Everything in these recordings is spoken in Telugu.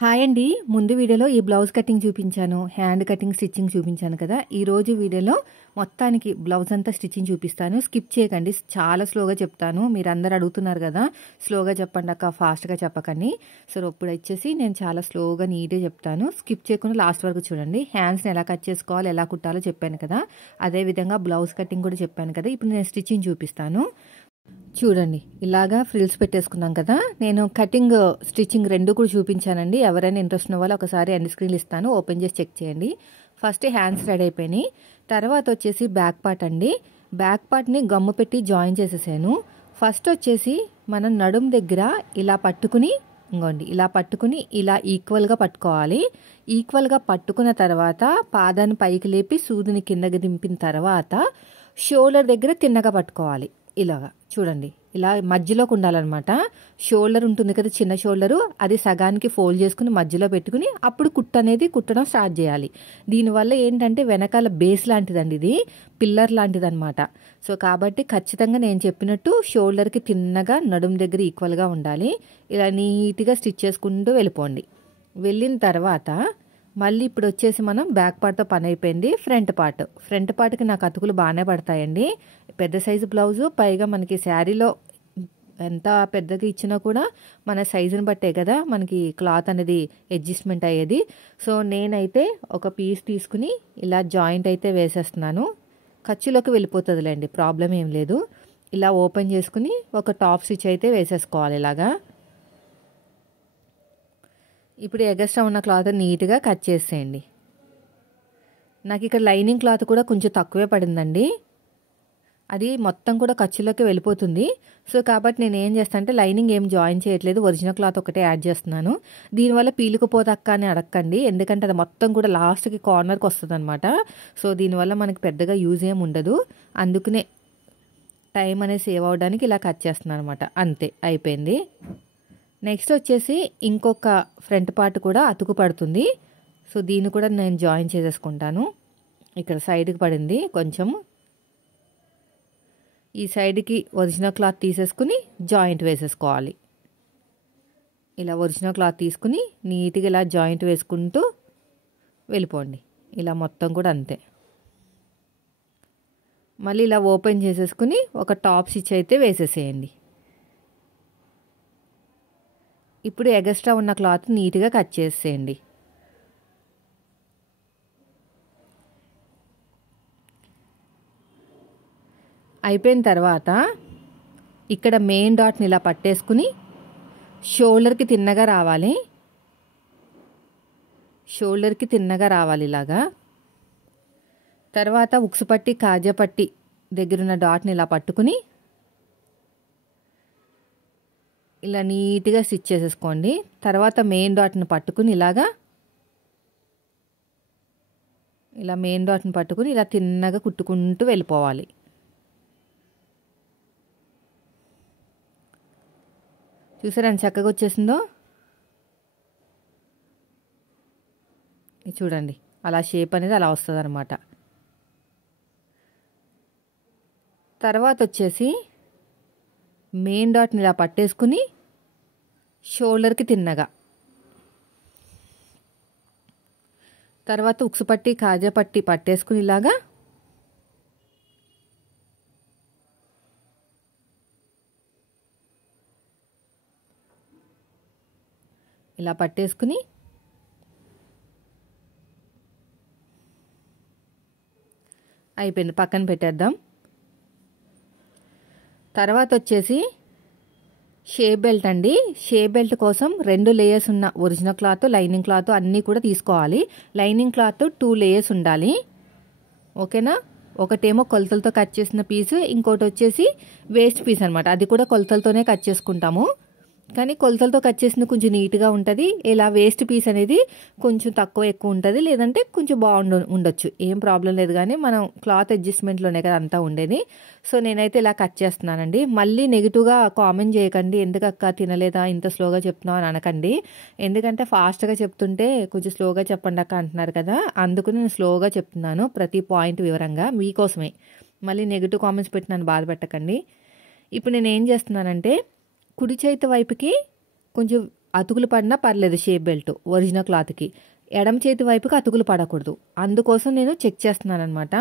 హాయ్ అండి. ముందు వీడియోలో ఈ బ్లౌజ్ కటింగ్ చూపించాను. హ్యాండ్ కటింగ్, స్టిచ్చింగ్ చూపించాను కదా! ఈరోజు వీడియోలో మొత్తానికి బ్లౌజ్ అంతా స్టిచ్చింగ్ చూపిస్తాను. స్కిప్ చేయకండి. చాలా స్లోగా చెప్తాను. మీరందరూ అడుగుతున్నారు కదా! స్లోగా చెప్పండి అక్క, ఫాస్ట్‌గా చెప్పకండి. సో, ఇప్పుడు వచ్చేసి నేను చాలా స్లోగా, నీట్‌గా చెప్తాను. స్కిప్ చేయకుండా లాస్ట్ వరకు చూడండి. హ్యాండ్స్‌ని ఎలా కట్ చేసుకోవాలి, ఎలా కుట్టాలో చెప్పాను కదా! అదేవిధంగా బ్లౌజ్ కటింగ్ కూడా చెప్పాను కదా! ఇప్పుడు నేను స్టిచ్చింగ్ చూపిస్తాను. చూడండి, ఇలాగా ఫ్రిల్స్ పెట్టేసుకున్నాం కదా! నేను కటింగ్, స్టిచ్చింగ్ రెండు కూడా చూపించానండి. ఎవరైనా ఇంట్రెస్ట్ ఉన్న వాళ్ళు ఒకసారి ఎండ్ స్క్రీన్లు ఇస్తాను, ఓపెన్ చేసి చెక్ చేయండి. ఫస్ట్ హ్యాండ్స్ రెడీ అయిపోయినాయి. తర్వాత వచ్చేసి బ్యాక్ పార్ట్ అండి. బ్యాక్ పార్ట్ని గమ్ము పెట్టి జాయిన్ చేసేసాను. ఫస్ట్ వచ్చేసి మనం నడుం దగ్గర ఇలా పట్టుకుని, ఇంకోండి ఇలా పట్టుకుని ఇలా ఈక్వల్గా పట్టుకోవాలి. ఈక్వల్గా పట్టుకున్న తర్వాత పాదాన్ని పైకి లేపి సూదిని కిందకి దింపిన తర్వాత షోల్డర్ దగ్గర తిన్నగా పట్టుకోవాలి. ఇలాగా చూడండి, ఇలా మధ్యలోకి ఉండాలన్నమాట. షోల్డర్ ఉంటుంది కదా, చిన్న షోల్డరు, అది సగానికి ఫోల్డ్ చేసుకుని మధ్యలో పెట్టుకుని అప్పుడు కుట్టు అనేది కుట్టడం స్టార్ట్ చేయాలి. దీనివల్ల ఏంటంటే వెనకాల బేస్ లాంటిదండి, ఇది పిల్లర్ లాంటిది అనమాట. సో కాబట్టి ఖచ్చితంగా నేను చెప్పినట్టు షోల్డర్కి తిన్నగా నడుం దగ్గర ఈక్వల్గా ఉండాలి. ఇలా నీట్గా స్టిచ్ చేసుకుంటూ వెళ్ళిపోండి. వెళ్ళిన తర్వాత మళ్ళీ ఇప్పుడు వచ్చేసి మనం బ్యాక్ పార్ట్తో పని అయిపోయింది. ఫ్రంట్ పార్ట్కి నాకు అతుకులు బాగానే పడతాయండి. పెద్ద సైజు బ్లౌజు, పైగా మనకి శారీలో ఎంత పెద్దగా ఇచ్చినా కూడా మన సైజుని బట్టే కదా మనకి క్లాత్ అనేది అడ్జస్ట్మెంట్ అయ్యేది. సో నేనైతే ఒక పీస్ తీసుకుని ఇలా జాయింట్ అయితే వేసేస్తున్నాను. ఖర్చులోకి వెళ్ళిపోతుందిలేండి, ప్రాబ్లం ఏం లేదు. ఇలా ఓపెన్ చేసుకుని ఒక టాప్ స్టిచ్ అయితే వేసేసుకోవాలి ఇలాగా. ఇప్పుడు ఎగస్ట్రా ఉన్న క్లాత్ నీట్గా కట్ చేసేయండి. నాకు ఇక్కడ లైనింగ్ క్లాత్ కూడా కొంచెం తక్కువే పడిందండి. అది మొత్తం కూడా ఖర్చులోకి వెళ్ళిపోతుంది. సో కాబట్టి నేను ఏం చేస్తాను అంటే లైనింగ్ ఏం జాయిన్ చేయట్లేదు, ఒరిజినల్ క్లాత్ ఒకటే యాడ్ చేస్తున్నాను. దీనివల్ల పీలుకుపోతక్క అని అడగండి, ఎందుకంటే అది మొత్తం కూడా లాస్ట్కి కార్నర్కి వస్తుంది అనమాట. సో దీనివల్ల మనకి పెద్దగా యూజ్ ఏమి ఉండదు. అందుకనే టైం అనేది సేవ్ అవడానికి ఇలా కట్ చేస్తున్నాను అనమాట. అంతే, అయిపోయింది. నెక్స్ట్ వచ్చేసి ఇంకొక ఫ్రంట్ పార్ట్ కూడా అతుకు పడుతుంది. సో దీన్ని కూడా నేను జాయిన్ చేసేసుకుంటాను. ఇక్కడ సైడ్కి పడింది కొంచెం. ఈ సైడ్కి ఒరిజినల్ క్లాత్ తీసేసుకుని జాయింట్ వేసేసుకోవాలి. ఇలా ఒరిజినల్ క్లాత్ తీసుకుని నీట్గా ఇలా జాయింట్ వేసుకుంటూ వెళ్ళిపోండి. ఇలా మొత్తం కూడా అంతే. మళ్ళీ ఇలా ఓపెన్ చేసేసుకుని ఒక టాప్ స్టిచ్ అయితే వేసేసేయండి. ఇప్పుడు ఎగస్ట్రా ఉన్న క్లాత్ నీట్గా కట్ చేసేయండి. అయిపోయిన తర్వాత ఇక్కడ మెయిన్ డాట్ని ఇలా పట్టేసుకుని షోల్డర్కి తిన్నగా రావాలి. షోల్డర్కి తిన్నగా రావాలి ఇలాగా. తర్వాత ఉక్సు పట్టి, కాజా పట్టి దగ్గరున్న డాట్ని ఇలా పట్టుకుని ఇలా నీట్గా స్టిచ్ చేసేసుకోండి. తర్వాత మెయిన్ డాట్ని పట్టుకుని ఇలాగా, ఇలా మెయిన్ డాట్ని పట్టుకుని ఇలా తిన్నగా కుట్టుకుంటూ వెళ్ళిపోవాలి. చూసారా ఎంత చక్కగా వచ్చేసిందో. చూడండి, అలా షేప్ అనేది అలా వస్తుంది అనమాట. తర్వాత వచ్చేసి మెయిన్ డాట్ని ఇలా పట్టేసుకుని షోల్డర్కి తిన్నగా, తర్వాత ఉక్సు పట్టి, కాజా పట్టి పట్టేసుకుని ఇలాగా ఇలా పట్టేసుకుని అయిపోయింది, పక్కన పెట్టేద్దాం. తర్వాత వచ్చేసి షేప్ బెల్ట్ అండి. షేప్ బెల్ట్ కోసం 2 లేయర్స్ ఉన్న ఒరిజినల్ క్లాత్, లైనింగ్ క్లాత్ అన్నీ కూడా తీసుకోవాలి. లైనింగ్ క్లాత్ 2 లేయర్స్ ఉండాలి, ఓకేనా. ఒకటేమో కొలతలతో కట్ చేసిన పీసు, ఇంకోటి వచ్చేసి వేస్ట్ పీస్ అనమాట. అది కూడా కొలతలతోనే కట్ చేసుకుంటాము, కానీ కొలతలతో కట్ చేసింది కొంచెం నీట్గా ఉంటుంది. ఇలా వేస్ట్ పీస్ అనేది కొంచెం తక్కువ ఎక్కువ ఉంటుంది, లేదంటే కొంచెం ఉండొచ్చు, ఏం ప్రాబ్లం లేదు. కానీ మనం క్లాత్ అడ్జస్ట్మెంట్లోనే కదా అంతా ఉండేది. సో నేనైతే ఇలా కట్ చేస్తున్నానండి. మళ్ళీ నెగిటివ్గా కామెంట్ చేయకండి, ఎందుకక్క తినలేదా, ఇంత స్లోగా చెప్తున్నావు అని అనకండి. ఎందుకంటే ఫాస్ట్గా చెప్తుంటే కొంచెం స్లోగా చెప్పండి అక్క అంటున్నారు కదా, అందుకు నేను స్లోగా చెప్తున్నాను ప్రతి పాయింట్ వివరంగా మీకోసమే. మళ్ళీ నెగిటివ్ కామెంట్స్ పెట్టి నన్ను బాధ పెట్టకండి. ఇప్పుడు నేను ఏం చేస్తున్నానంటే కుడి చేతి వైపుకి కొంచెం అతుకులు పడినా పర్లేదు షేప్ బెల్ట్ ఒరిజినల్ క్లాత్కి. ఎడమ చేతి వైపుకి అతుకులు పడకూడదు. అందుకోసం నేను చెక్ చేస్తున్నాను అనమాట.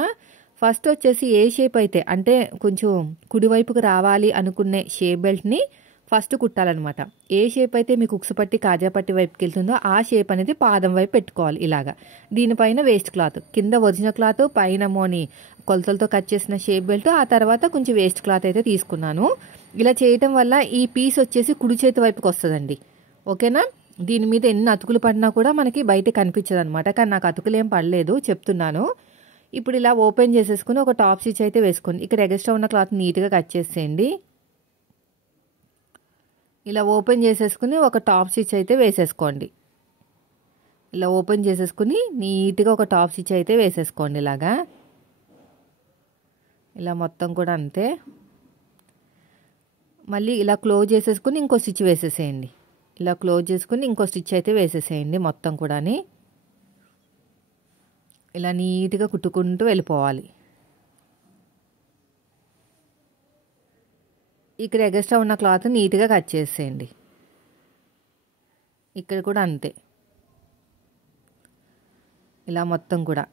ఫస్ట్ వచ్చేసి ఏ షేప్ అయితే అంటే కొంచెం కుడివైపుకి రావాలి అనుకునే షేప్ బెల్ట్ని ఫస్ట్ కుట్టాలన్నమాట. ఏ షేప్ అయితే మీకు ఉక్సు పట్టి కాజా పట్టి వైపుకి వెళ్తుందో ఆ షేప్ అనేది పాదం వైపు పెట్టుకోవాలి ఇలాగా. దీనిపైన వేస్ట్ క్లాత్, కింద ఒరిజినల్ క్లాత్, పైన మోని కొలతలతో కట్ చేసిన షేప్ బెల్ట్, ఆ తర్వాత కొంచెం వేస్ట్ క్లాత్ అయితే తీసుకున్నాను. ఇలా చేయటం వల్ల ఈ పీస్ వచ్చేసి కుడి చేతి వైపుకి వస్తుందండి. ఓకేనా. దీని మీద ఎన్ని అతుకులు పడినా కూడా మనకి బయట కనిపించదు అనమాట. కానీ నాకు అతుకులు ఏం పడలేదు, చెప్తున్నాను. ఇప్పుడు ఇలా ఓపెన్ చేసేసుకుని ఒక టాప్ స్టిచ్ అయితే వేసుకోండి. ఇక్కడ ఎక్స్ట్రా ఉన్న క్లాత్ నీట్గా కట్ చేసేయండి. ఇలా ఓపెన్ చేసేసుకుని ఒక టాప్ స్టిచ్ అయితే వేసేసుకోండి. ఇలా ఓపెన్ చేసేసుకుని నీట్గా ఒక టాప్ స్టిచ్ అయితే వేసేసుకోండి ఇలాగా. ఇలా మొత్తం కూడా అంతే. మళ్ళీ ఇలా క్లోజ్ చేసేసుకుని ఇంకో స్టిచ్ వేసేసేయండి. ఇలా క్లోజ్ చేసుకుని ఇంకో స్టిచ్ అయితే వేసేసేయండి మొత్తం కూడా. ఇలా నీట్గా కుట్టుకుంటూ వెళ్ళిపోవాలి. ఇక్కడ ఎక్స్ట్రా ఉన్న క్లాత్ నీట్గా కట్ చేసేయండి. ఇక్కడ కూడా అంతే. ఇలా మొత్తం కూడా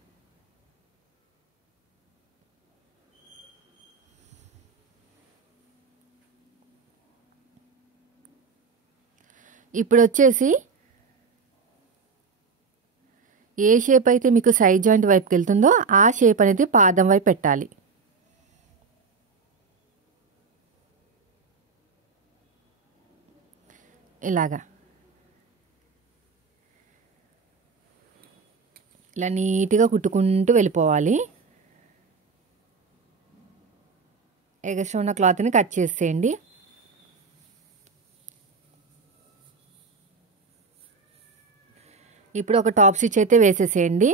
ఇప్పుడు వచ్చేసి ఏ షేప్ అయితే మీకు సైడ్ జాయింట్ వైపుకి వెళ్తుందో ఆ షేప్ అనేది పాదం వైపు పెట్టాలి. ఇలాగా ఇలా నీట్గా కుట్టుకుంటూ వెళ్ళిపోవాలి. ఎక్స్ట్రా ఉన్న క్లాత్ని కట్ చేసేయండి. ఇప్పుడు ఒక టాప్ స్టిచ్ అయితే వేసేసేయండి.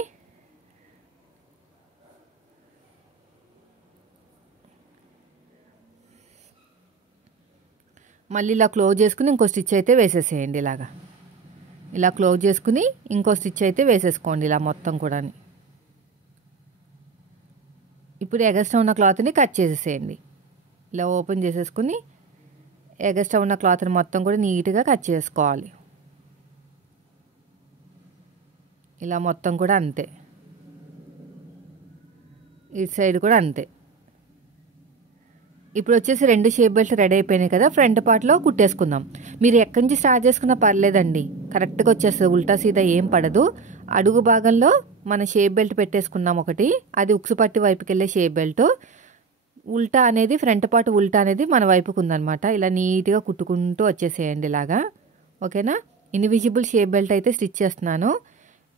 మళ్ళీ ఇలా క్లోజ్ చేసుకుని ఇంకో స్టిచ్ అయితే వేసేసేయండి ఇలాగా. ఇలా క్లోజ్ చేసుకుని ఇంకో స్టిచ్ అయితే వేసేసుకోండి ఇలా మొత్తం కూడా. ఇప్పుడు ఎగస్ట్రా ఉన్న క్లాత్ని కట్ చేసేసేయండి. ఇలా ఓపెన్ చేసేసుకుని ఎగస్ట్రా ఉన్న క్లాత్ని మొత్తం కూడా నీట్గా కట్ చేసుకోవాలి. ఇలా మొత్తం కూడా అంతే. ఈ సైడ్ కూడా అంతే. ఇప్పుడు వచ్చేసి రెండు షేప్ బెల్ట్ రెడీ అయిపోయినాయి కదా. ఫ్రంట్ పార్ట్లో కుట్టేసుకుందాం. మీరు ఎక్కడి నుంచి స్టార్ట్ చేసుకున్నా పర్లేదండి, కరెక్ట్గా వచ్చేస్తుంది. ఉల్టా సీదా ఏం పడదు. అడుగు భాగంలో మన షేప్ బెల్ట్ పెట్టేసుకున్నాం ఒకటి, అది ఉక్సు పట్టి వైపుకి వెళ్ళే షేప్ బెల్ట్. ఉల్టా అనేది ఫ్రంట్ పార్ట్ ఉల్టా అనేది మన వైపుకు ఉందన్నమాట. ఇలా నీట్గా కుట్టుకుంటూ వచ్చేసేయండి ఇలాగా. ఓకేనా. ఇన్విజిబుల్ షేప్ బెల్ట్ అయితే స్టిచ్ చేస్తున్నాను.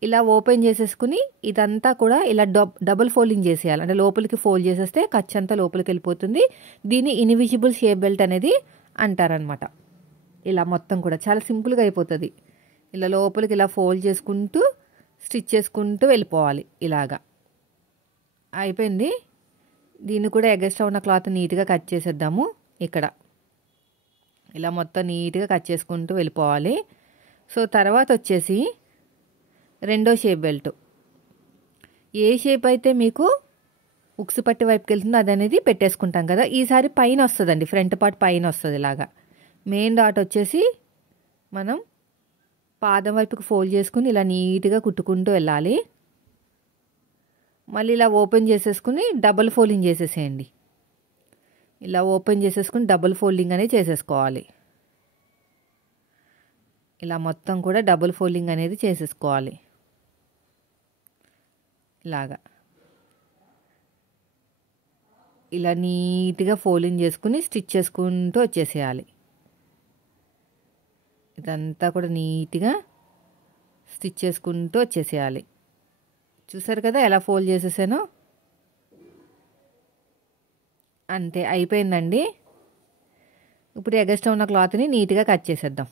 ఇలా ఓపెన్ చేసేసుకుని ఇదంతా కూడా ఇలా డబుల్ ఫోల్డింగ్ చేసేయాలి. అంటే లోపలికి ఫోల్డ్ చేసేస్తే ఖర్చు అంతా లోపలికి వెళ్ళిపోతుంది. దీన్ని ఇన్విజిబుల్ షేప్ బెల్ట్ అనేది అంటారనమాట. ఇలా మొత్తం కూడా చాలా సింపుల్గా అయిపోతుంది. ఇలా లోపలికి ఇలా ఫోల్డ్ చేసుకుంటూ స్టిచ్ చేసుకుంటూ వెళ్ళిపోవాలి. ఇలాగా అయిపోయింది. దీన్ని కూడా ఎగస్ట్రా ఉన్న క్లాత్ నీట్గా కట్ చేసేద్దాము. ఇక్కడ ఇలా మొత్తం నీట్గా కట్ చేసుకుంటూ వెళ్ళిపోవాలి. సో తర్వాత వచ్చేసి రెండో షేప్ బెల్ట్, ఏ షేప్ అయితే మీకు ఉక్సు పట్టి వైపుకి వెళ్తుందో అది అనేది పెట్టేసుకుంటాం కదా. ఈసారి పైన వస్తుందండి, ఫ్రంట్ పార్ట్ పైన వస్తుంది ఇలాగా. మెయిన్ డాట్ వచ్చేసి మనం పాదం వైపుకి ఫోల్డ్ చేసుకుని ఇలా నీట్గా కుట్టుకుంటూ వెళ్ళాలి. మళ్ళీ ఇలా ఓపెన్ చేసేసుకుని డబుల్ ఫోల్డింగ్ చేసేసేయండి. ఇలా ఓపెన్ చేసేసుకుని డబుల్ ఫోల్డింగ్ అనేది చేసేసుకోవాలి. ఇలా మొత్తం కూడా డబుల్ ఫోల్డింగ్ అనేది చేసేసుకోవాలి. ఇలాగా ఇలా నీట్గా ఫోల్డింగ్ చేసుకుని స్టిచ్ చేసుకుంటూ వచ్చేసేయాలి. ఇదంతా కూడా నీట్గా స్టిచ్ చేసుకుంటూ వచ్చేసేయాలి. చూసారు కదా ఎలా ఫోల్డ్ చేసేసానో. అంతే అయిపోయిందండి. ఇప్పుడు ఎగస్ట్రా ఉన్న క్లాత్ని నీట్గా కట్ చేసేద్దాం.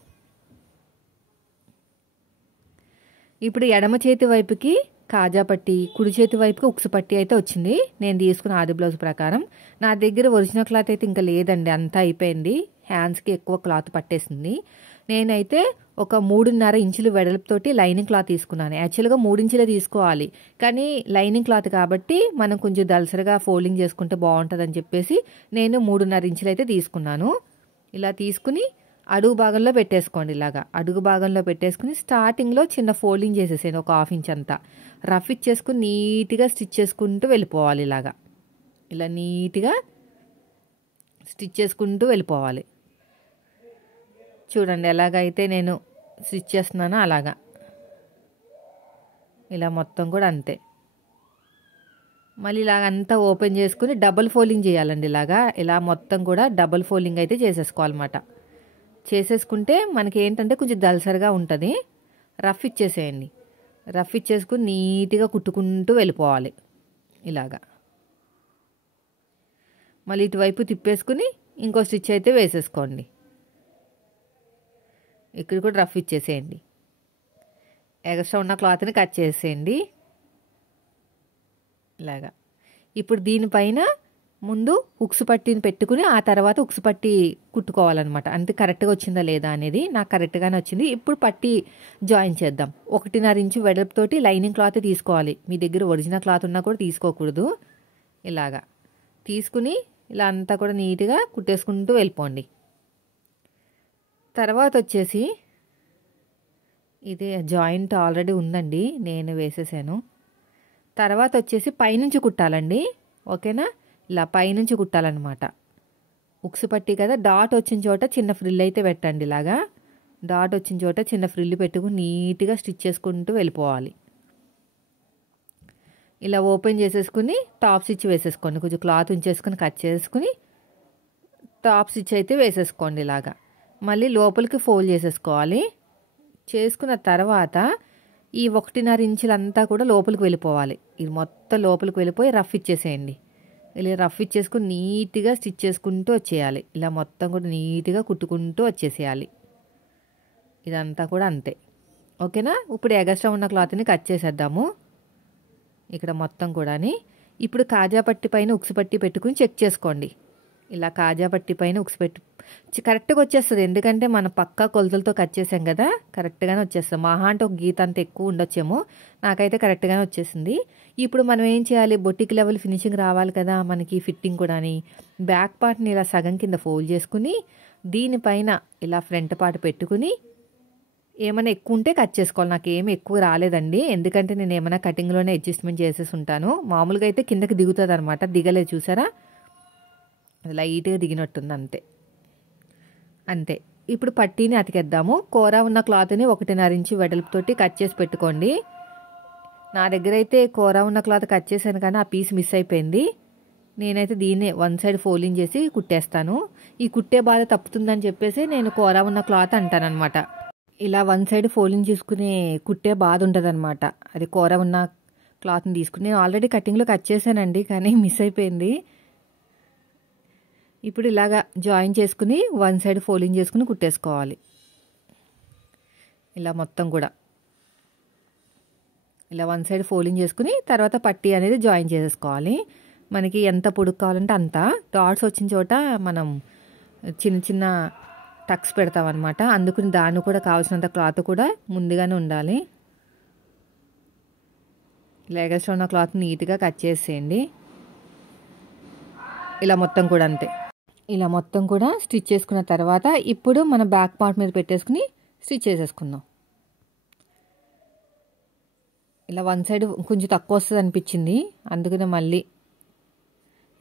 ఇప్పుడు ఎడమ చేతి వైపుకి కాజా పట్టి, కుడి చేతి వైపుకి ఉక్సు పట్టి అయితే వచ్చింది నేను తీసుకున్న ఆది బ్లౌజ్ ప్రకారం. నా దగ్గర ఒరిజినల్ క్లాత్ అయితే ఇంకా లేదండి, అంతా అయిపోయింది. హ్యాండ్స్కి ఎక్కువ క్లాత్ పట్టేసింది. నేనైతే ఒక 3.5 ఇంచులు వెడల్పుతోటి లైనింగ్ క్లాత్ తీసుకున్నాను. యాక్చువల్గా 3 ఇంచులే తీసుకోవాలి, కానీ లైనింగ్ క్లాత్ కాబట్టి మనం కొంచెం దలసరిగా ఫోల్డింగ్ చేసుకుంటే బాగుంటుందని చెప్పేసి నేను 3.5 ఇంచులు అయితే తీసుకున్నాను. ఇలా తీసుకుని అడుగు భాగంలో పెట్టేసుకోండి. ఇలాగా అడుగు భాగంలో పెట్టేసుకుని స్టార్టింగ్లో చిన్న ఫోల్డింగ్ చేసేసేయండి, ఒక 1/2 ఇంచ్ అంతా రఫ్ ఇచ్చేసుకుని నీట్గా స్టిచ్ చేసుకుంటూ వెళ్ళిపోవాలి. ఇలాగా ఇలా నీట్గా స్టిచ్ చేసుకుంటూ వెళ్ళిపోవాలి. చూడండి ఎలాగైతే నేను స్టిచ్ చేస్తున్నానో అలాగా ఇలా మొత్తం కూడా అంతే. మళ్ళీ ఇలాగ అంతా ఓపెన్ చేసుకుని డబుల్ ఫోల్డింగ్ చేయాలండి. ఇలా మొత్తం కూడా డబుల్ ఫోల్డింగ్ అయితే చేసేసుకోవాలన్నమాట. చేసేసుకుంటే మనకి ఏంటంటే కొంచెం దలసరిగా ఉంటుంది. రఫ్ ఇచ్చేసేయండి. రఫ్ ఇచ్చేసుకుని నీట్గా కుట్టుకుంటూ వెళ్ళిపోవాలి. ఇలాగా మళ్ళీ ఇటువైపు తిప్పేసుకుని ఇంకో స్టిచ్ అయితే వేసేసుకోండి. ఇక్కడ కూడా రఫ్ ఇచ్చేసేయండి. ఎక్స్ట్రా ఉన్న క్లాత్ని కట్ చేసేయండి. ఇలాగా ఇప్పుడు దీనిపైన ముందు ఉక్సు పట్టిని పెట్టుకుని ఆ తర్వాత ఉక్సు పట్టి కుట్టుకోవాలన్నమాట. అంటే కరెక్ట్గా వచ్చిందా లేదా అనేది. నాకు కరెక్ట్గానే వచ్చింది. ఇప్పుడు పట్టి జాయిన్ చేద్దాం. 1.5 ఇంచు వెడల్పుతోటి లైనింగ్ క్లాత్ తీసుకోవాలి. మీ దగ్గర ఒరిజినల్ క్లాత్ ఉన్నా కూడా తీసుకోకూడదు. ఇలాగా తీసుకుని ఇలా అంతా కూడా నీట్గా కుట్టేసుకుంటూ వెళ్ళిపోండి. తర్వాత వచ్చేసి ఇది జాయింట్ ఆల్రెడీ ఉందండి, నేను వేసేసాను. తర్వాత వచ్చేసి పైనుంచి కుట్టాలండి. ఓకేనా, ఇలా పైనుంచి కుట్టాలన్నమాట. ఉక్సు పట్టి కదా, డాట్ వచ్చిన చోట చిన్న ఫ్రిల్ అయితే పెట్టండి. ఇలాగా డాట్ వచ్చిన చోట చిన్న ఫ్రిల్ పెట్టుకుని నీట్గా స్టిచ్ చేసుకుంటూ వెళ్ళిపోవాలి. ఇలా ఓపెన్ చేసేసుకుని టాప్ స్టిచ్ వేసేసుకోండి. కొంచెం క్లాత్ ఉంచేసుకుని కట్ చేసుకుని టాప్ స్టిచ్ అయితే వేసేసుకోండి. ఇలాగా మళ్ళీ లోపలికి ఫోల్డ్ చేసేసుకోవాలి. చేసుకున్న తర్వాత ఈ 1.5 ఇంచులంతా కూడా లోపలికి వెళ్ళిపోవాలి. ఇది మొత్తం లోపలికి వెళ్ళిపోయి రఫ్ ఇచ్చేసేయండి. ఇలా రఫ్ ఇచ్చేసుకుని నీట్గా స్టిచ్ చేసుకుంటూ వచ్చేయాలి. ఇలా మొత్తం కూడా నీట్గా కుట్టుకుంటూ వచ్చేసేయాలి. ఇదంతా కూడా అంతే. ఓకేనా, ఇప్పుడు ఎగస్ట్రా ఉన్న క్లాత్ని కట్ చేసేద్దాము. ఇక్కడ మొత్తం కూడాని ఇప్పుడు కాజా పట్టి పైన ఉక్సు పట్టి పెట్టుకుని చెక్ చేసుకోండి. ఇలా కాజా పట్టి పైన ఉక్సు పెట్టి కరెక్ట్గా వచ్చేస్తుంది. ఎందుకంటే మనం పక్కా కొలతలతో కట్ చేసాం కదా, కరెక్ట్గానే వచ్చేస్తాం. మహా అంటే ఒక గీత అంత ఎక్కువ ఉండొచ్చేమో, నాకైతే కరెక్ట్గానే వచ్చేసింది. ఇప్పుడు మనం ఏం చేయాలి, బొటిక్ లెవెల్ ఫినిషింగ్ రావాలి కదా మనకి. ఫిట్టింగ్ కూడాని బ్యాక్ పార్ట్ని ఇలా సగం కింద ఫోల్డ్ చేసుకుని దీనిపైన ఇలా ఫ్రంట్ పార్ట్ పెట్టుకుని ఏమైనా ఎక్కువ ఉంటే కట్ చేసుకోవాలి. నాకు ఏమి ఎక్కువ రాలేదండి, ఎందుకంటే నేను ఏమైనా కటింగ్లోనే అడ్జస్ట్మెంట్ చేసేసి ఉంటాను. మామూలుగా అయితే కిందకి దిగుతుంది అనమాట, దిగలేదు చూసారా, లైట్గా దిగినట్టుంది అంతే. అంతే. ఇప్పుడు పట్టీని అతికేద్దాము. కూర ఉన్న క్లాత్ని 1.5 ఇంచు వెడల్పుతోటి కట్ చేసి పెట్టుకోండి. నా దగ్గర అయితే కూర ఉన్న క్లాత్ కట్ చేశాను కానీ ఆ పీస్ మిస్ అయిపోయింది. నేనైతే దీన్నే 1 సైడ్ ఫోల్డింగ్ చేసి కుట్టేస్తాను. ఈ కుట్టే బాధ తప్పుతుందని చెప్పేసి నేను కూర ఉన్న క్లాత్ అంటానమాట. ఇలా 1 సైడ్ ఫోల్డింగ్ చేసుకునే కుట్టే బాధ ఉంటుంది అనమాట. అది కూర ఉన్న క్లాత్ని తీసుకుని నేను ఆల్రెడీ కటింగ్లో కట్ చేశానండి, కానీ మిస్ అయిపోయింది. ఇప్పుడు ఇలాగా జాయిన్ చేసుకుని 1 సైడ్ ఫోల్డింగ్ చేసుకుని కుట్టేసుకోవాలి. ఇలా మొత్తం కూడా ఇలా 1 సైడ్ ఫోల్డింగ్ చేసుకుని తర్వాత పట్టీ అనేది జాయిన్ చేసేసుకోవాలి. మనకి ఎంత పొడుగు కావాలంటే అంత. డాట్స్ వచ్చిన చోట మనం చిన్న చిన్న టక్స్ పెడతాం అనమాట. అందుకని దాన్ని కూడా కావాల్సినంత క్లాత్ కూడా ముందుగానే ఉండాలి. లేగస్ట్ ఉన్న క్లాత్ నీట్గా కట్ చేసేయండి. ఇలా మొత్తం కూడా అంతే. ఇలా మొత్తం కూడా స్టిచ్ చేసుకున్న తర్వాత ఇప్పుడు మన బ్యాక్ పార్ట్ మీద పెట్టేసుకుని స్టిచ్ చేసేసుకుందాం. ఇలా 1 సైడ్ కొంచెం తక్కువ వస్తుంది అనిపించింది, అందుకనే మళ్ళీ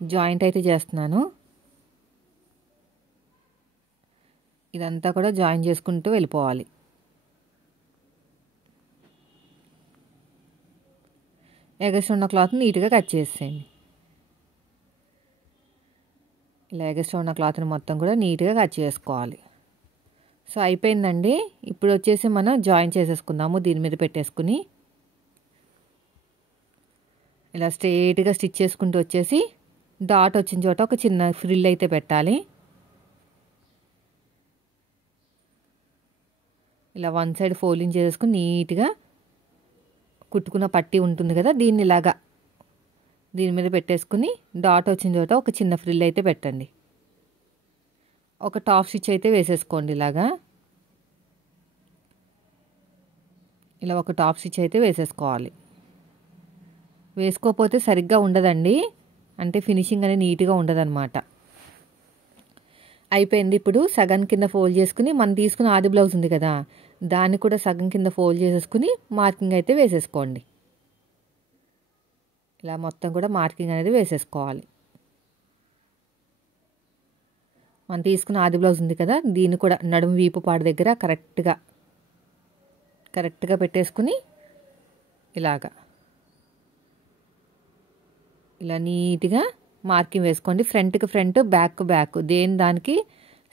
జాయింట్ అయితే చేస్తున్నాను. ఇదంతా కూడా జాయిన్ చేసుకుంటూ వెళ్ళిపోవాలి. ఎగస్ట్రా ఉన్న క్లాత్ నీట్గా కట్ చేసేయండి. ఇలా ఎగస్ట్రా ఉన్న క్లాత్ని మొత్తం కూడా నీట్గా కట్ చేసుకోవాలి. సో అయిపోయిందండి. ఇప్పుడు వచ్చేసి మనం జాయిన్ చేసేసుకుందాము. దీని మీద పెట్టేసుకుని ఇలా స్ట్రెయిట్గా స్టిచ్ చేసుకుంటూ వచ్చేసి డాట్ వచ్చిన చోట ఒక చిన్న ఫ్రిల్ అయితే పెట్టాలి. ఇలా 1 సైడ్ ఫోల్డింగ్ చేసుకుని నీట్గా కుట్టుకున్న పట్టీ ఉంటుంది కదా, దీన్ని ఇలాగా దీని మీద పెట్టేసుకుని డాట్ వచ్చిన చోట ఒక చిన్న ఫ్రిల్ అయితే పెట్టండి. ఒక టాప్ స్టిచ్ అయితే వేసేసుకోండి. ఇలా ఒక టాప్ స్టిచ్ అయితే వేసేసుకోవాలి. వేసుకోకపోతే సరిగ్గా ఉండదండి, అంటే ఫినిషింగ్ అనేది నీట్గా ఉండదన్నమాట. అయిపోయింది. ఇప్పుడు సగం కింద ఫోల్డ్ చేసుకుని మనం తీసుకున్న ఆది బ్లౌజ్ ఉంది కదా, దాన్ని కూడా సగం కింద ఫోల్డ్ చేసేసుకుని మార్కింగ్ అయితే వేసేసుకోండి. ఇలా మొత్తం కూడా మార్కింగ్ అనేది వేసేసుకోవాలి. మనం తీసుకున్న ఆది బ్లౌజ్ ఉంది కదా, దీన్ని కూడా నడుము వీపు పాడు దగ్గర కరెక్ట్గా పెట్టేసుకుని ఇలా నీట్గా మార్కింగ్ వేసుకోండి. ఫ్రంట్కి ఫ్రంట్, బ్యాక్ బ్యాక్, దేని దానికి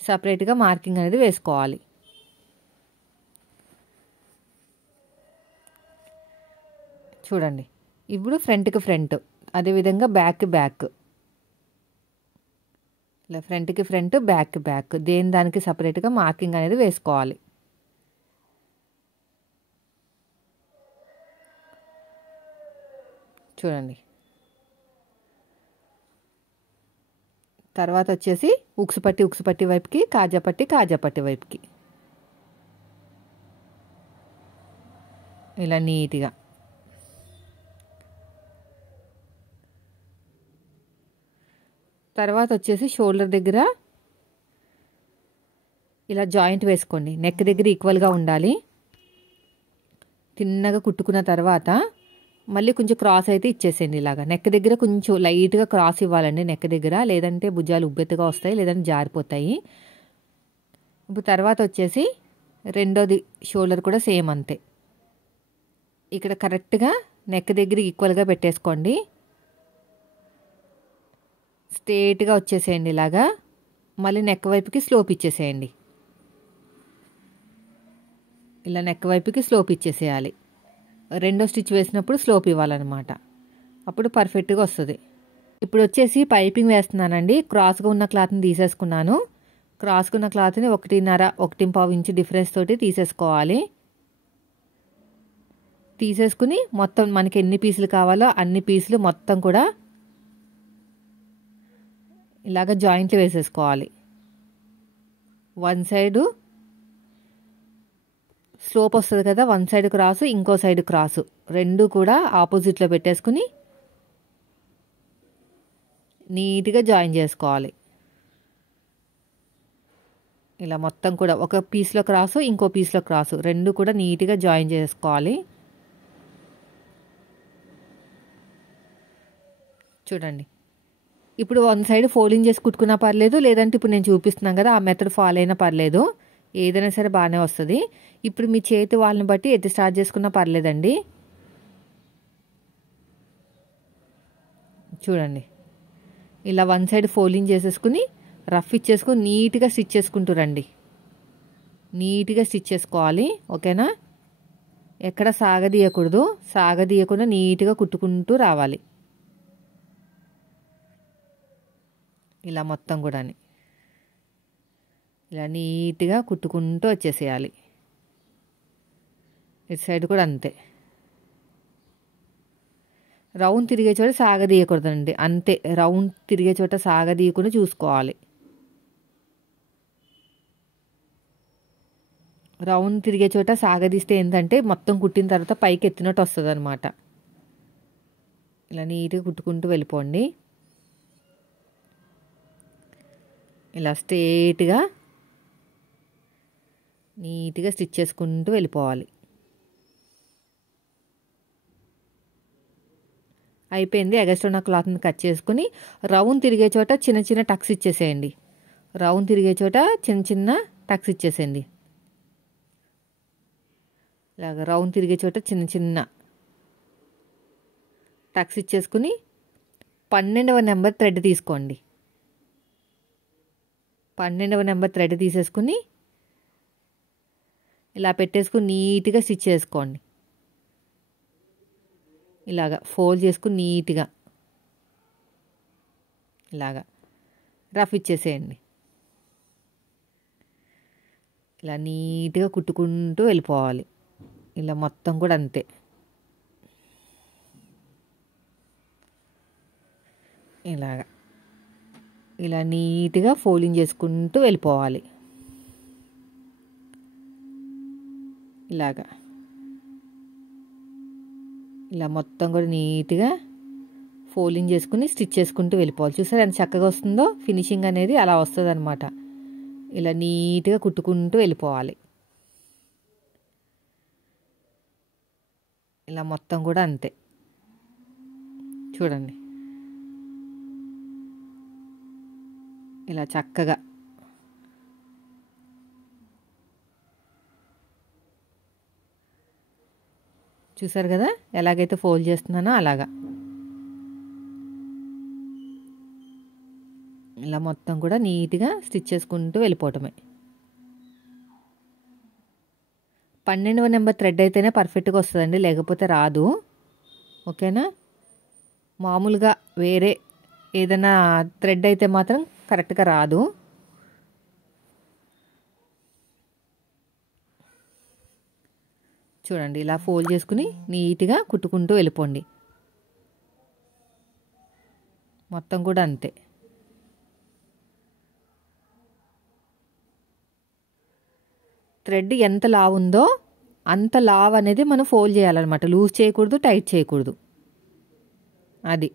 సపరేట్గా మార్కింగ్ అనేది వేసుకోవాలి. చూడండి, ఇప్పుడు ఫ్రంట్కి ఫ్రంట్, అదేవిధంగా బ్యాక్ బ్యాక్, ఇలా ఫ్రంట్కి ఫ్రంట్, బ్యాక్ బ్యాక్, దేని దానికి సపరేట్గా మార్కింగ్ అనేది వేసుకోవాలి. చూడండి, తర్వాత వచ్చేసి ఉక్సు పట్టి వైపుకి, కాజాపట్టి వైపుకి ఇలా నీట్గా. తర్వాత వచ్చేసి షోల్డర్ దగ్గర ఇలా జాయింట్ వేసుకోండి. నెక్ దగ్గర ఈక్వల్గా ఉండాలి. తిన్నగా కుట్టుకున్న తర్వాత మళ్ళీ కొంచెం క్రాస్ అయితే ఇచ్చేసేయండి. ఇలాగా నెక్ దగ్గర కొంచెం లైట్గా క్రాస్ ఇవ్వాలండి నెక్ దగ్గర, లేదంటే భుజాలు ఉబ్బెత్తుగా వస్తాయి, లేదంటే జారిపోతాయి. ఇప్పుడు తర్వాత వచ్చేసి రెండోది షోల్డర్ కూడా సేమ్ అంతే. ఇక్కడ కరెక్ట్గా నెక్ దగ్గర ఈక్వల్గా పెట్టేసుకోండి. స్ట్రేట్గా వచ్చేసేయండి ఇలాగా. మళ్ళీ నెక్ వైపుకి స్లోప్ ఇచ్చేసేయండి. ఇలా నెక్ వైపుకి స్లోప్ ఇచ్చేసేయాలి. రెండో స్టిచ్ వేసినప్పుడు స్లోప్ ఇవ్వాలన్నమాట, అప్పుడు పర్ఫెక్ట్గా వస్తుంది. ఇప్పుడు వచ్చేసి పైపింగ్ వేస్తున్నానండి. క్రాస్గా ఉన్న క్లాత్ని తీసేసుకున్నాను. క్రాస్గా ఉన్న క్లాత్ని 1.5 ఇంచు డిఫరెన్స్ తోటి తీసేసుకోవాలి. తీసేసుకుని మొత్తం మనకి ఎన్ని పీసులు కావాలో అన్ని పీసులు మొత్తం కూడా ఇలాగ జాయింట్లు వేసేసుకోవాలి. వన్ సైడు స్లోప్ వస్తుంది కదా, వన్ సైడ్ క్రాసు, ఇంకో సైడ్ క్రాసు, రెండు కూడా ఆపోజిట్లో పెట్టేసుకుని నీట్గా జాయిన్ చేసుకోవాలి. ఇలా మొత్తం కూడా ఒక పీస్లో క్రాసు, ఇంకో పీస్లో క్రాసు, రెండు కూడా నీట్గా జాయిన్ చేసుకోవాలి. చూడండి, ఇప్పుడు వన్ సైడ్ ఫోల్డింగ్ చేసి కుట్టుకున్నా పర్లేదు, లేదంటే ఇప్పుడు నేను చూపిస్తున్నాను కదా ఆ మెథడ్ ఫాలో అయినా పర్లేదు, ఏదైనా సరే బాగానే వస్తుంది. ఇప్పుడు మీ చేతి వాళ్ళని బట్టి ఎటు స్టార్ట్ చేసుకున్నా పర్లేదండి. చూడండి, ఇలా వన్ సైడ్ ఫోల్డింగ్ చేసేసుకుని రఫ్ ఇచ్చేసుకుని నీట్గా స్టిచ్ చేసుకుంటూ రండి. నీట్గా స్టిచ్ చేసుకోవాలి, ఓకేనా? ఎక్కడ సాగదీయకూడదు, సాగదీయకుండా నీట్గా కుట్టుకుంటూ రావాలి. ఇలా మొత్తం కూడా ఇలా నీట్గా కుట్టుకుంటూ వచ్చేసేయాలి. ఇటు సైడ్ కూడా అంతే. రౌండ్ తిరిగే చోట సాగదీయకూడదండి, అంతే. రౌండ్ తిరిగే చోట సాగదీయకుండా చూసుకోవాలి. రౌండ్ తిరిగే చోట సాగదీస్తే ఏంటంటే మొత్తం కుట్టిన తర్వాత పైకి ఎత్తినట్టు వస్తుంది అనమాట. ఇలా నీట్గా కుట్టుకుంటూ వెళ్ళిపోండి. ఇలా స్ట్రేట్గా నీట్గా స్టిచ్ చేసుకుంటూ వెళ్ళిపోవాలి. అయిపోయింది. ఎగస్ట్రా ఉన్న క్లాత్ని కట్ చేసుకుని రౌండ్ తిరిగే చోట చిన్న చిన్న టక్స్ ఇచ్చేసేయండి. రౌండ్ తిరిగే చోట చిన్న చిన్న టక్స్ ఇచ్చేసేయండి. ఇలాగ రౌండ్ తిరిగే చోట చిన్న చిన్న టక్స్ ఇచ్చేసుకుని 12వ నెంబర్ థ్రెడ్ తీసుకోండి. 12వ నెంబర్ థ్రెడ్ తీసేసుకుని ఇలా పెట్టేసుకుని నీట్గా స్టిచ్ చేసుకోండి. ఇలాగా ఫోల్డ్ చేసుకుని నీట్గా ఇలాగా రఫ్ ఇచ్చేసేయండి. ఇలా నీట్గా కుట్టుకుంటూ వెళ్ళిపోవాలి. ఇలా మొత్తం కూడా అంతే. ఇలాగా ఇలా నీట్గా ఫోల్డింగ్ చేసుకుంటూ వెళ్ళిపోవాలి. ఇలాగా ఇలా మొత్తం కూడా నీట్గా ఫోల్డింగ్ చేసుకుని స్టిచ్ చేసుకుంటూ వెళ్ళిపోవాలి. చూసారు ఎంత చక్కగా వస్తుందో, ఫినిషింగ్ అనేది అలా వస్తుంది అనమాట. ఇలా నీట్గా కుట్టుకుంటూ వెళ్ళిపోవాలి. ఇలా మొత్తం కూడా అంతే. చూడండి ఇలా చక్కగా చూసారు కదా ఎలాగైతే ఫోల్డ్ చేస్తున్నానో అలాగా. ఇలా మొత్తం కూడా నీట్గా స్టిచ్ చేసుకుంటూ వెళ్ళిపోవటమే. 12వ నెంబర్ థ్రెడ్ అయితేనే పర్ఫెక్ట్గా వస్తుందండి, లేకపోతే రాదు. ఓకేనా? మామూలుగా వేరే ఏదైనా థ్రెడ్ అయితే మాత్రం కరెక్ట్గా రాదు. చూడండి ఇలా ఫోల్డ్ చేసుకుని నీట్గా కుట్టుకుంటూ వెళ్ళిపోండి. మొత్తం కూడా అంతే. థ్రెడ్ ఎంత లావు ఉందో అంత లావు అనేది మనం ఫోల్డ్ చేయాలన్నమాట. లూజ్ చేయకూడదు, టైట్ చేయకూడదు. అది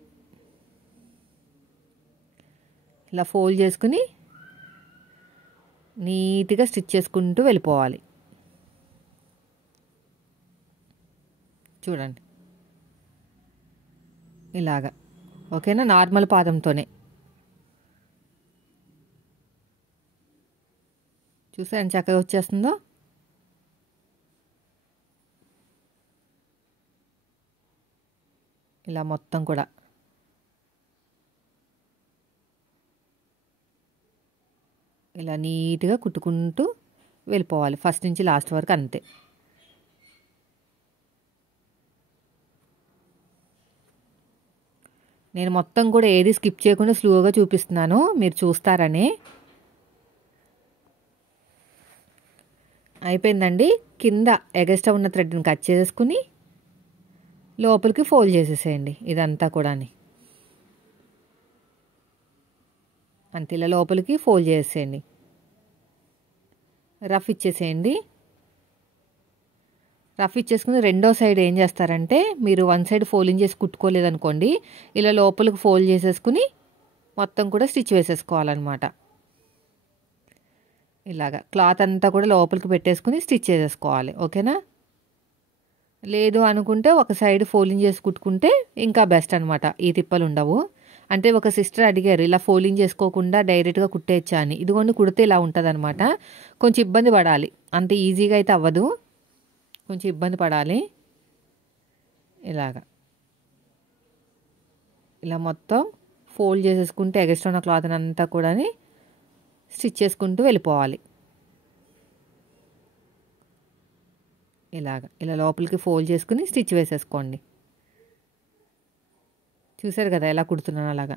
ఇలా ఫోల్డ్ చేసుకుని నీట్గా స్టిచ్ చేసుకుంటూ వెళ్ళిపోవాలి. చూడండి ఇలాగా. ఓకేనా? నార్మల్ పాదంతోనే. చూసారా ఎంత చక్కగా వచ్చేస్తుందో. ఇలా మొత్తం కూడా ఇలా నీట్గా కుట్టుకుంటూ వెళ్ళిపోవాలి ఫస్ట్ నుంచి లాస్ట్ వరకు అంతే. నేను మొత్తం కూడా ఏది స్కిప్ చేయకుండా స్లోగా చూపిస్తున్నాను, మీరు చూస్తారని. అయిపోయిందండి. కింద ఎగస్ట్రా ఉన్న థ్రెడ్ని కట్ చేసుకుని లోపలికి ఫోల్డ్ చేసేసేయండి ఇదంతా కూడా. అంతే, ఇలా లోపలికి ఫోల్డ్ చేసేయండి. రఫ్ ఇచ్చేసేయండి. రఫ్ ఇచ్చేసుకుని రెండో సైడ్ ఏం చేస్తారంటే, మీరు వన్ సైడ్ ఫోల్డింగ్ చేసి కుట్టుకోలేదనుకోండి, ఇలా లోపలికి ఫోల్డ్ చేసేసుకుని మొత్తం కూడా స్టిచ్ వేసేసుకోవాలన్నమాట. ఇలాగా క్లాత్ అంతా కూడా లోపలికి పెట్టేసుకుని స్టిచ్ చేసేసుకోవాలి. ఓకేనా? లేదు అనుకుంటే ఒక సైడ్ ఫోల్డింగ్ చేసి కుట్టుకుంటే ఇంకా బెస్ట్ అనమాట. ఈ తిప్పలు ఉండవు. అంటే ఒక సిస్టర్ అడిగారు, ఇలా ఫోల్డింగ్ చేసుకోకుండా డైరెక్ట్గా కుట్టేయచ్చా అని. ఇదిగోండి కుడితే ఇలా ఉంటుంది అనమాట. కొంచెం ఇబ్బంది పడాలి, అంత ఈజీగా అయితే అవ్వదు, కొంచెం ఇబ్బంది పడాలి. ఇలాగా ఇలా మొత్తం ఫోల్డ్ చేసేసుకుంటే ఎగస్ట్రా ఉన్న క్లాత్ అంతా కూడా స్టిచ్ చేసుకుంటూ వెళ్ళిపోవాలి. ఇలా లోపలికి ఫోల్డ్ చేసుకుని స్టిచ్ వేసేసుకోండి. చూసారు కదా ఎలా కుడుతున్నాను అలాగా.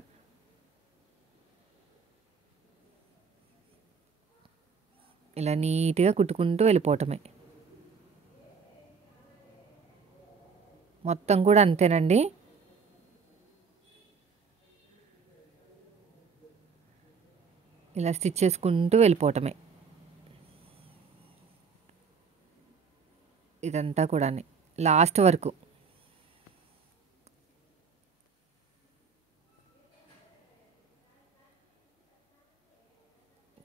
ఇలా నీట్గా కుట్టుకుంటూ వెళ్ళిపోవటమే. మొత్తం కూడా అంతేనండి. ఇలా స్టిచ్ చేసుకుంటూ వెళ్ళిపోవటమే ఇదంతా కూడా లాస్ట్ వరకు.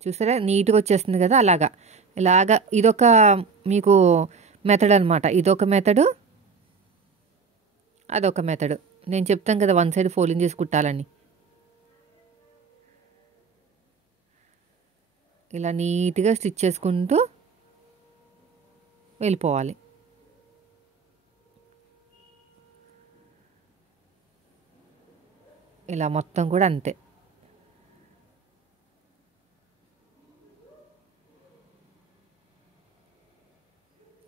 చూసారా నీట్గా వచ్చేస్తుంది కదా అలాగా. ఇలాగా ఇదొక మీకు మెథడ్ అనమాట. ఇదొక మెథడు, అదొక మెథడు. నేను చెప్తాను కదా వన్ సైడ్ ఫోల్డింగ్ చేసి కుట్టాలని. ఇలా నీట్గా స్టిచ్ చేసుకుంటూ వెళ్ళిపోవాలి. ఇలా మొత్తం కూడా అంతే.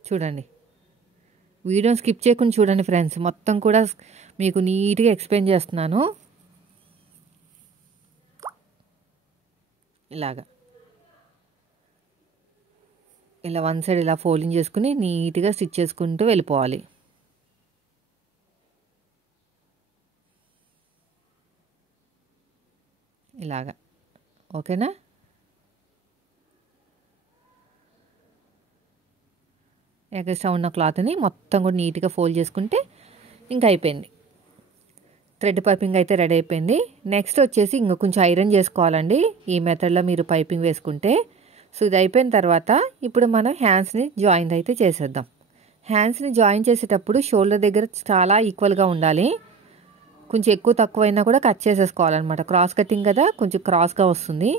చూడండి, వీడియోని స్కిప్ చేయకుండా చూడండి ఫ్రెండ్స్. మొత్తం కూడా మీకు నీట్గా ఎక్స్ప్లెయిన్ చేస్తున్నాను. ఇలాగా ఇలా వన్ సైడ్ ఇలా ఫోల్డింగ్ చేసుకుని నీట్గా స్టిచ్ చేసుకుంటూ వెళ్ళిపోవాలి. ఇలాగా. ఓకేనా? ఎక్స్ట్రా ఉన్న క్లాత్ని మొత్తం కూడా నీట్గా ఫోల్డ్ చేసుకుంటే ఇంకా అయిపోయింది. థ్రెడ్ పైపింగ్ అయితే రెడీ అయిపోయింది. నెక్స్ట్ వచ్చేసి ఇంకా కొంచెం ఐరన్ చేసుకోవాలండి. ఈ మెథడ్లో మీరు పైపింగ్ వేసుకుంటే సో ఇది అయిపోయిన తర్వాత ఇప్పుడు మనం హ్యాండ్స్ని జాయిన్ అయితే చేసేద్దాం. హ్యాండ్స్ని జాయిన్ చేసేటప్పుడు షోల్డర్ దగ్గర చాలా ఈక్వల్గా ఉండాలి. కొంచెం ఎక్కువ తక్కువైనా కూడా కట్ చేసేసుకోవాలన్నమాట. క్రాస్ కటింగ్ కదా, కొంచెం క్రాస్గా వస్తుంది.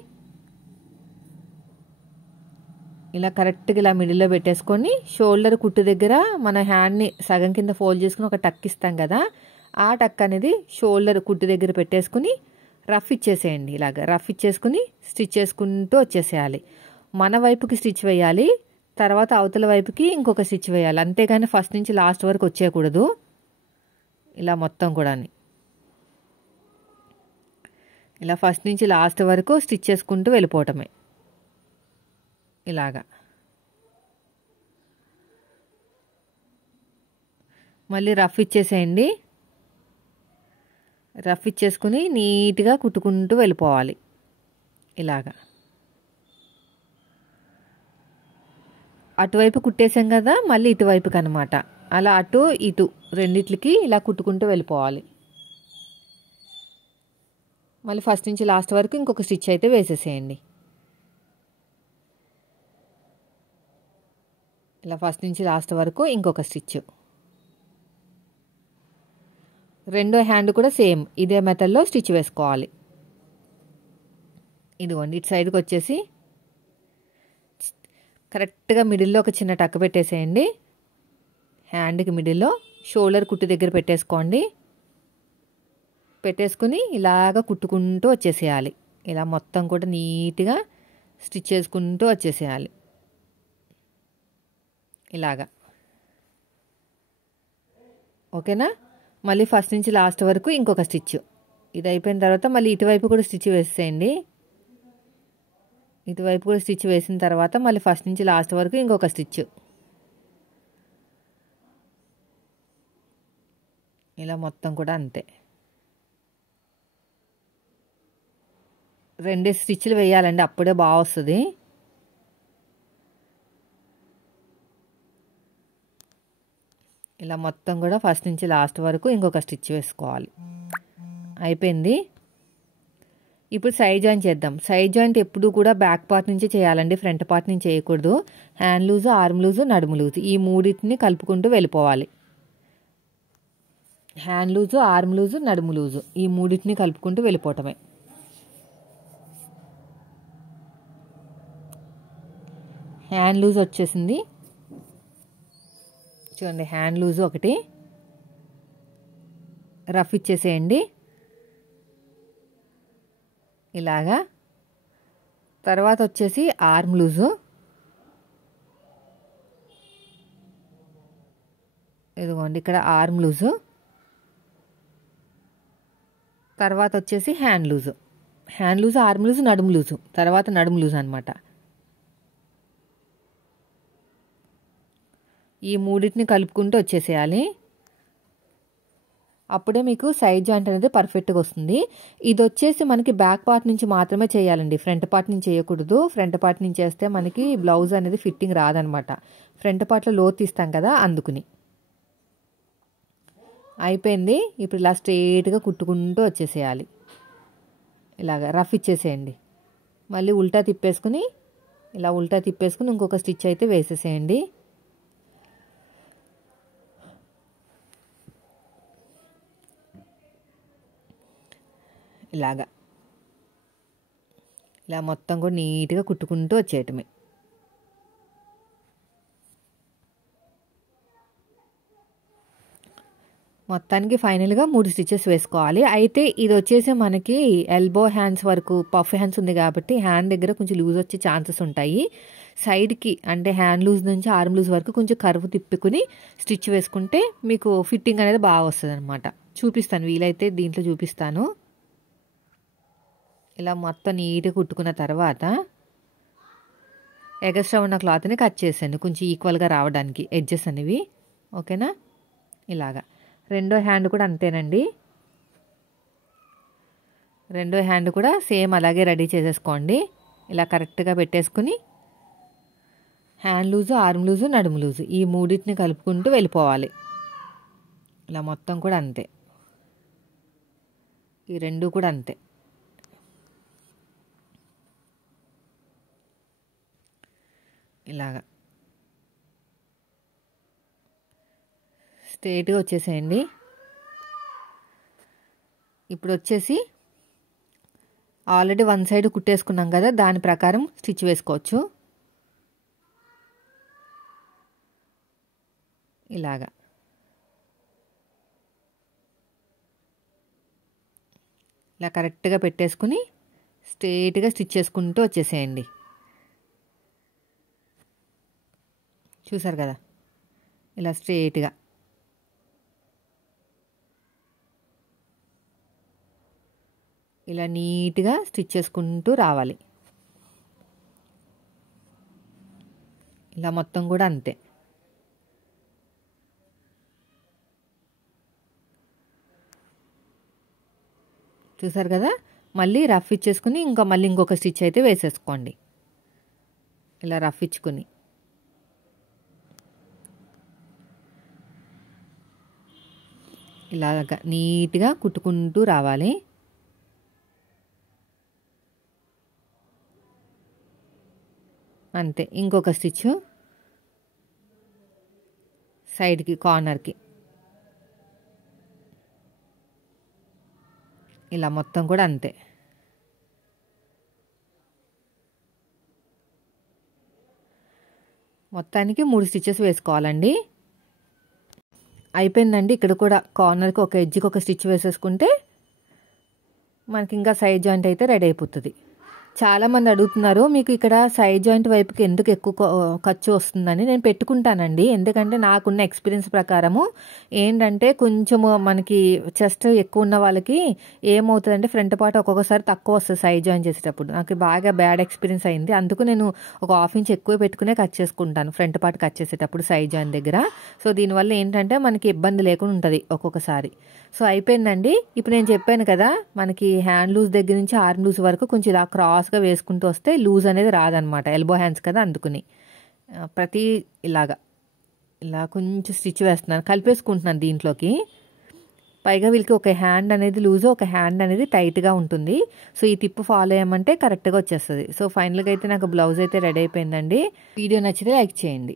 ఇలా కరెక్ట్గా ఇలా మిడిల్లో పెట్టేసుకొని షోల్డర్ కుట్టు దగ్గర మన హ్యాండ్ని సగం కింద ఫోల్డ్ చేసుకుని ఒక టక్ ఇస్తాం కదా, ఆ టక్ అనేది షోల్డర్ కుట్టు దగ్గర పెట్టేసుకుని రఫ్ ఇచ్చేసేయండి. ఇలాగ రఫ్ ఇచ్చేసుకుని స్టిచ్ చేసుకుంటూ వచ్చేసేయాలి. మన వైపుకి స్టిచ్ వేయాలి, తర్వాత అవతల వైపుకి ఇంకొక స్టిచ్ వేయాలి. అంతేగాని ఫస్ట్ నుంచి లాస్ట్ వరకు వచ్చేయకూడదు. ఇలా మొత్తం కూడా ఇలా ఫస్ట్ నుంచి లాస్ట్ వరకు స్టిచ్ చేసుకుంటూ వెళ్ళిపోవటమే. ఇలాగా మళ్ళీ రఫ్ ఇచ్చేసేయండి. రఫ్ ఇచ్చేసుకుని నీట్గా కుట్టుకుంటూ వెళ్ళిపోవాలి. ఇలాగా అటువైపు కుట్టేసాం కదా, మళ్ళీ ఇటువైపుకి అనమాట. అలా అటు ఇటు రెండిట్లకి ఇలా కుట్టుకుంటూ వెళ్ళిపోవాలి. మళ్ళీ ఫస్ట్ నుంచి లాస్ట్ వరకు ఇంకొక స్టిచ్ అయితే వేసేసేయండి. ఇలా ఫస్ట్ నుంచి లాస్ట్ వరకు ఇంకొక స్టిచ్. రెండో హ్యాండ్ కూడా సేమ్ ఇదే మెథడ్లో స్టిచ్ వేసుకోవాలి. ఇదిగోండి ఇటు సైడ్కి వచ్చేసి కరెక్ట్గా మిడిల్లో ఒక చిన్న టక్ పెట్టేసేయండి. హ్యాండ్కి మిడిల్లో షోల్డర్ కుట్టు దగ్గర పెట్టేసుకోండి. పెట్టేసుకుని ఇలాగ కుట్టుకుంటూ వచ్చేసేయాలి. ఇలా మొత్తం కూడా నీట్గా స్టిచ్ చేసుకుంటూ వచ్చేసేయాలి. ఇలాగా ఓకేనా. మళ్ళీ ఫస్ట్ నుంచి లాస్ట్ వరకు ఇంకొక స్టిచ్. ఇది అయిపోయిన తర్వాత మళ్ళీ ఇటువైపు కూడా స్టిచ్ వేసేయండి. ఇటువైపు కూడా స్టిచ్ వేసిన తర్వాత మళ్ళీ ఫస్ట్ నుంచి లాస్ట్ వరకు ఇంకొక స్టిచ్. ఇలా మొత్తం కూడా అంతే. 2 స్టిచ్లు వేయాలండి, అప్పుడే బాగా వస్తుంది. ఇలా మొత్తం కూడా ఫస్ట్ నుంచి లాస్ట్ వరకు ఇంకొక స్టిచ్ వేసుకోవాలి. అయిపోయింది. ఇప్పుడు సైడ్ జాయింట్ చేద్దాం. సైడ్ జాయింట్ ఎప్పుడు కూడా బ్యాక్ పార్ట్ నుంచి చేయాలండి, ఫ్రంట్ పార్ట్ నుంచి చేయకూడదు. హ్యాండ్ లూజు, ఆర్మ్ లూజు, నడుము లూజు ఈ మూడింటిని కలుపుకుంటూ వెళ్ళిపోవాలి. హ్యాండ్ లూజు, ఆర్మ్ లూజు, నడుము లూజు ఈ మూడింటిని కలుపుకుంటూ వెళ్ళిపోవటమే. హ్యాండ్ లూజ్ వచ్చేసింది చూడండి. హ్యాండ్ లూజ్ ఒకటి రఫ్ ఇచ్చేసేయండి ఇలాగా. తర్వాత వచ్చేసి ఆర్మ్ లూజు, ఇదిగోండి ఇక్కడ ఆర్మ్ లూజు. తర్వాత వచ్చేసి hand loose. Hand loose, arm loose, నడుము లూజు, తర్వాత నడుము లూజు అనమాట. ఈ మూడింటిని కలుపుకుంటూ వచ్చేసేయాలి. అప్పుడే మీకు సైడ్ జాయింట్ అనేది పర్ఫెక్ట్గా వస్తుంది. ఇది వచ్చేసి మనకి బ్యాక్ పార్ట్ నుంచి మాత్రమే చేయాలండి, ఫ్రంట్ పార్ట్ నుంచి చేయకూడదు. ఫ్రంట్ పార్ట్ నుంచి చేస్తే మనకి బ్లౌజ్ అనేది ఫిట్టింగ్ రాదనమాట. ఫ్రంట్ పార్ట్లో లోతు తీస్తాం కదా, అందుకుని. అయిపోయింది. ఇప్పుడు ఇలా స్ట్రైట్గా కుట్టుకుంటూ వచ్చేసేయాలి. ఇలాగ రఫ్ ఇచ్చేసేయండి. మళ్ళీ ఉల్టా తిప్పేసుకుని ఇలా ఉల్టా తిప్పేసుకుని ఇంకొక స్టిచ్ అయితే వేసేసేయండి. ఇలాగా ఇలా మొత్తం కూడా నీట్గా కుట్టుకుంటూ వచ్చేయటమే. మొత్తానికి ఫైనల్గా 3 స్టిచెస్ వేసుకోవాలి. అయితే ఇది వచ్చేసి మనకి ఎల్బో హ్యాండ్స్ వరకు పఫ్ హ్యాండ్స్ ఉంది కాబట్టి హ్యాండ్ దగ్గర కొంచెం లూజ్ వచ్చే ఛాన్సెస్ ఉంటాయి. సైడ్కి అంటే హ్యాండ్ లూజ్ నుంచి ఆర్మ్ లూజ్ వరకు కొంచెం కర్వ్ తిప్పుకుని స్టిచ్ వేసుకుంటే మీకు ఫిట్టింగ్ అనేది బాగా వస్తుంది అనమాట. చూపిస్తాను, వీలైతే దీంట్లో చూపిస్తాను. ఇలా మొత్తం నీట్గా కుట్టుకున్న తర్వాత ఎగస్ట్రా ఉన్న క్లాత్ని కట్ చేసాను కొంచెం ఈక్వల్గా రావడానికి ఎడ్జెస్ అనేవి. ఓకేనా. ఇలాగా రెండో హ్యాండ్ కూడా అంతేనండి. రెండో హ్యాండ్ కూడా సేమ్ అలాగే రెడీ చేసేసుకోండి. ఇలా కరెక్ట్గా పెట్టేసుకుని హ్యాండ్ లూజు, ఆర్మ్ లూజు, నడుము లూజు ఈ మూడింటిని కలుపుకుంటూ వెళ్ళిపోవాలి. ఇలా మొత్తం కూడా అంతే. ఈ రెండు కూడా అంతే. ఇలాగా స్ట్రైట్గా వచ్చేసేయండి. ఇప్పుడు వచ్చేసి ఆల్రెడీ వన్ సైడ్ కుట్టేసుకున్నాం కదా, దాని ప్రకారం స్టిచ్ వేసుకోవచ్చు. ఇలాగా ఇలా కరెక్ట్గా పెట్టేసుకుని స్ట్రైట్గా స్టిచ్ చేసుకుంటూ వచ్చేసేయండి. చూసారు కదా, ఇలా స్ట్రైట్గా ఇలా నీట్గా స్టిచ్ చేసుకుంటూ రావాలి. ఇలా మొత్తం కూడా అంతే. చూసారు కదా, మళ్ళీ రఫ్ ఇచ్చేసుకుని మళ్ళీ ఇంకొక స్టిచ్ అయితే వేసేసుకోండి. ఇలా రఫ్ ఇచ్చుకుని ఇలాగ నీట్గా కుట్టుకుంటూ రావాలి. అంతే. ఇంకొక స్టిచ్ సైడ్కి కార్నర్కి ఇలా మొత్తం కూడా అంతే. మొత్తానికి 3 స్టిచెస్ వేసుకోవాలండి. అయిపోయిందండి. ఇక్కడ కూడా కార్నర్కి ఒక ఎడ్జ్కి ఒక స్టిచ్ వేసేసుకుంటే మనకి ఇంకా సైడ్ జాయింట్ అయితే రెడీ అయిపోతుంది. చాలామంది అడుగుతున్నారు, మీకు ఇక్కడ సైడ్ జాయింట్ వైపుకి ఎందుకు ఎక్కువ ఖర్చు వస్తుందని. నేను పెట్టుకుంటానండి, ఎందుకంటే నాకున్న ఎక్స్పీరియన్స్ ప్రకారము ఏంటంటే కొంచెము మనకి చెస్ట్ ఎక్కువ ఉన్న వాళ్ళకి ఏమవుతుందంటే ఫ్రంట్ పార్ట్ ఒక్కొక్కసారి తక్కువ వస్తుంది సైడ్ జాయిన్ చేసేటప్పుడు. నాకు బాగా బ్యాడ్ ఎక్స్పీరియన్స్ అయింది. అందుకు నేను ఒక 1/2 ఇంచ్ ఎక్కువ పెట్టుకునే కట్ చేసుకుంటాను ఫ్రంట్ పార్ట్ కట్ చేసేటప్పుడు సైడ్ జాయిన్ దగ్గర. సో దీనివల్ల ఏంటంటే మనకి ఇబ్బంది లేకుండా ఉంటుంది ఒక్కొక్కసారి. సో అయిపోయిందండి. ఇప్పుడు నేను చెప్పాను కదా, మనకి హ్యాండ్ లూజ్ దగ్గర నుంచి ఆర్మ్ లూజ్ వరకు కొంచెం ఇలా క్రాస్గా వేసుకుంటూ వస్తే లూజ్ అనేది రాదనమాట. ఎల్బో హ్యాండ్స్ కదా, అందుకుని ప్రతి ఇలా కొంచెం స్టిచ్ వేస్తున్నాను, కలిపేసుకుంటున్నాను దీంట్లోకి. పైగా వీళ్ళకి ఒక హ్యాండ్ అనేది లూజ్, ఒక హ్యాండ్ అనేది టైట్గా ఉంటుంది. సో ఈ టిప్ ఫాలో అయ్యామంటే కరెక్ట్గా వచ్చేస్తుంది. సో ఫైనల్గా అయితే నాకు బ్లౌజ్ అయితే రెడీ అయిపోయిందండి. వీడియో నచ్చితే లైక్ చేయండి.